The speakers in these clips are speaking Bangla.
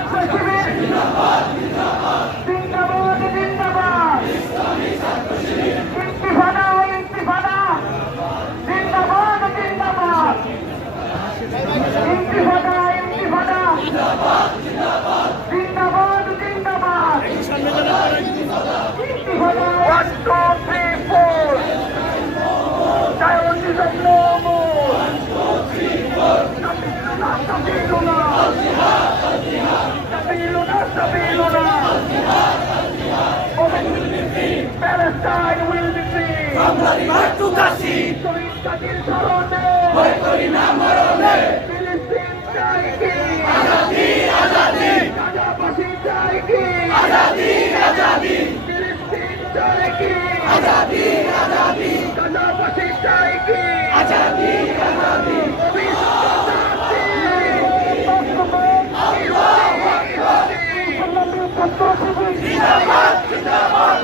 ছাত্র শিবির জিন্দাবাদ জিন্দাবাদ ইন্তিফাদা ও ইন্তিফাদা জিন্দাবাদ জিন্দাবাদ ইন্তিফাদা ইন্তিফাদা জিন্দাবাদ জিন্দাবাদ ইন্তিফাদা ওয়ান টু থ্রি ফোর তাই অন্যতম Palestine will be free. From the river to Kashi. শহীদ স্মরণে ভয় করি না মরণে ফিলিস্তিন চাই কি আজাদি আজাদি গাজাবাসী চাই কি আজাদি আজাদি ফিলিস্তিন চাই কি আজাদি আজাদি জিন্দাবাদ জিন্দাবাদ।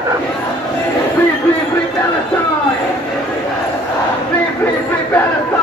Free, free, free Palestine! Free, free, free Palestine!